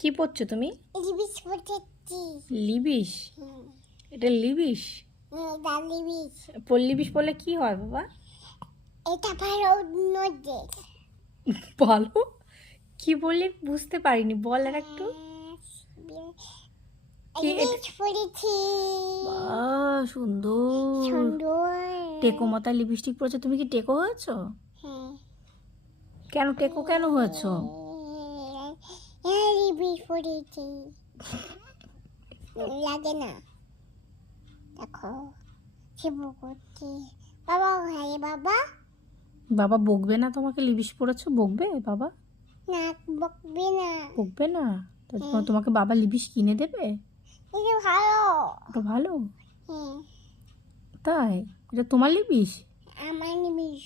কি পড়ছো তুমি? লিবিস পড়েছি। লিবিস? এটা লিবিস? এটা লিবিস। লিবিস পড়লে কি হয় বাবা? এটা ভালো নজর। বলো, কি বললি বুঝতে পারিনি, বল আর একটু। কি লিবিস পড়েছি। সুন্দর। সুন্দর। টেকো মাথায় লিপস্টিক পরেছো, তুমি কি টেকো হয়েছো? হ্যাঁ। কেন টেকো কেন হয়েছো? লিবিস পড়েছি। লাগে না, দেখো শিবু করছি। বাবা হ্যাঁ বাবা। বাবা বকবে না তোমাকে? লিবিস পরেছো, বকবে বাবা? না বকবে না। বকবে না? তো তোমাকে বাবা লিবিস কিনে দেবে? এটা ভালো। ওটা ভালো? হ্যাঁ। তাই? এটা তোমার লিবিস? আমার লিবিস।